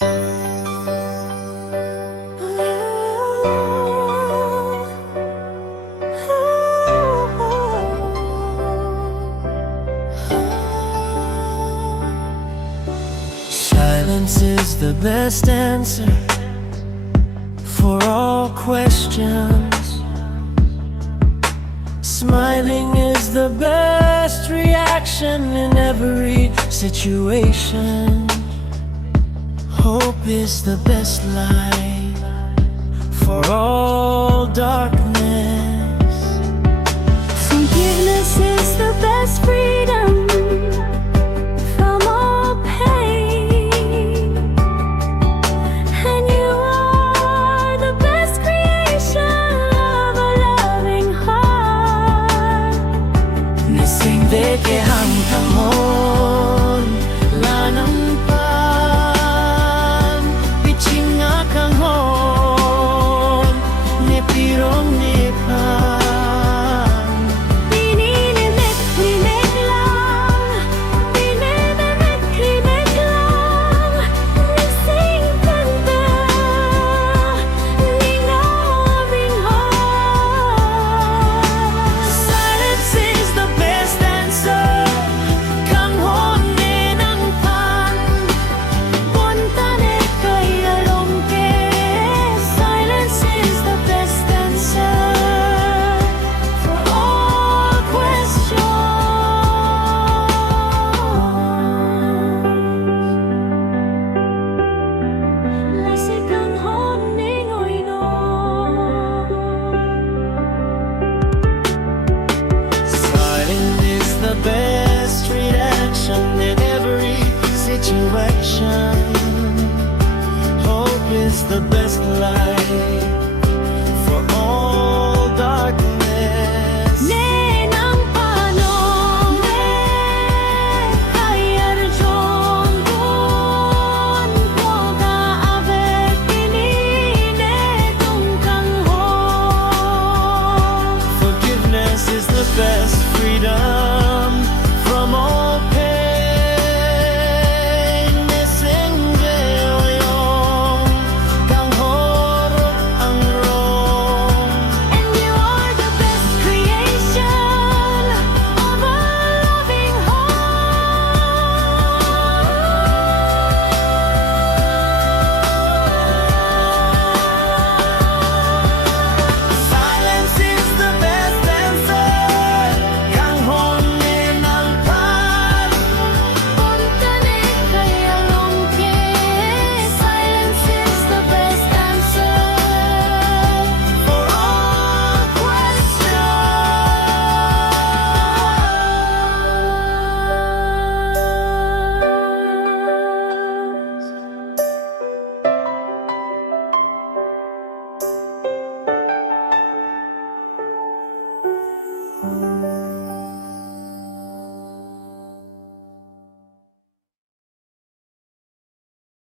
Silence is the best answer for all questions. Smiling is the best reaction in every situation. Hope is the best light for all darkness. Forgiveness is the best freedom from all pain. And you are the best creation of a loving heart. Nising deke hang kamon lanam pan pichinga kangon ne pirong ne pan. Pininimek lang, pininimek lang. Nising ganda, ningawing heart. Silence is the best answer. Kanghon ne nang pan. Puntane kay alongke. Silence is the best answer for all questions. Lasik ang honing oino. Silence is the best reaction in every situation. Hope is the best light for all darkness. Nenang panong ne kayar jong kun ko ka ave pinine tungkang ho. Forgiveness is the best freedom from all pain. Missing yung kang horot ang wrong. And you are the best creation of a loving heart. Silence is the best answer. Kanghon ne nang pan. Puntane kay alongke. Silence is the best answer For all questions.